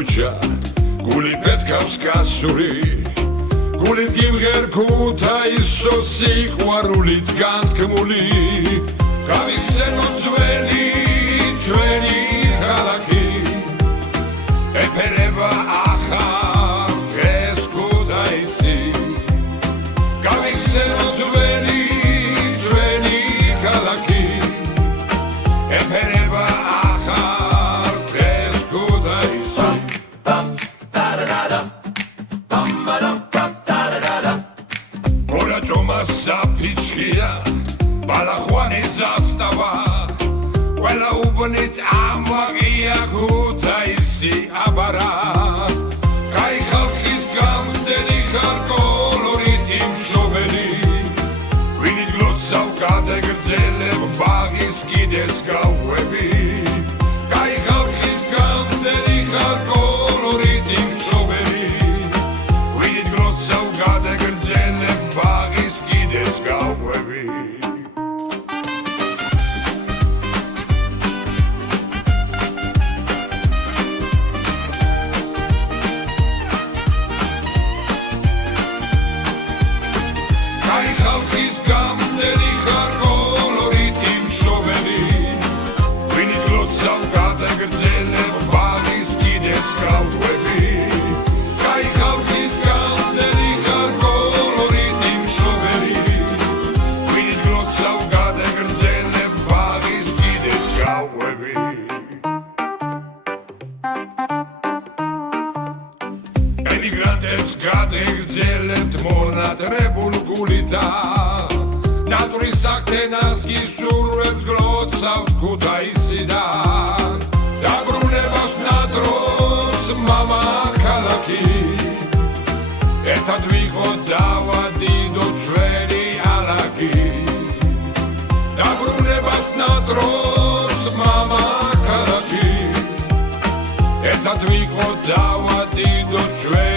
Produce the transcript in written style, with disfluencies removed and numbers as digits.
ქუჩა გული პეთქავს კაცური გული გიმღერ ქუთაისო სიყვარულით განთქმული გავიხსენო ძველი ქალაქი ეფერება ახალ დღეს ქუთაისი გავიხსენო ძველი ქალაქი ეფერება ახალ დღეს ქუთაისი მორაჭომა საფიჩხია ბალახვანი ზასტავა ყველა უბნით ამაღია ქუთაისი აბარა კაი ხალხის გამზრდელი ხარ კოლორიტი მშობელი ვინით გლოცავ გადაგრძელებ ბაღის კიდეს გავყვები კაი ხალხის გამზრდელი ხარ კოლორიტი მშობელი ვინით გლოცავ გადაგრძელებ ბაღის კიდეს გავყვები კაი ხალხის გამზრდელი ხარ კოლორიტი მშობელი ვინით გლოცავ გადაგრძელებ ბაღის კიდეს გავყვები კაი ხალხის გამზრდელი ხარ კოლორიტი მშობელი ვინით გლოცავ გადაგრძელებ ბაღის კიდეს გავყვები ემიგრანტებს გადაგრძელებთ მონატრებულ გულითა ნატურის სახთენას კი სურვებთ გლოცავთ ქუთაისიდან დაბრუნებას ნატრობს მამა ქალაქი ერთად ვიყოთ დავადიდოთ ჩვენი ალაგი დაბრუნებას ნატრობს მამა ქალაქი ერთად ვიყოთ დავადიდოთ ჩვენი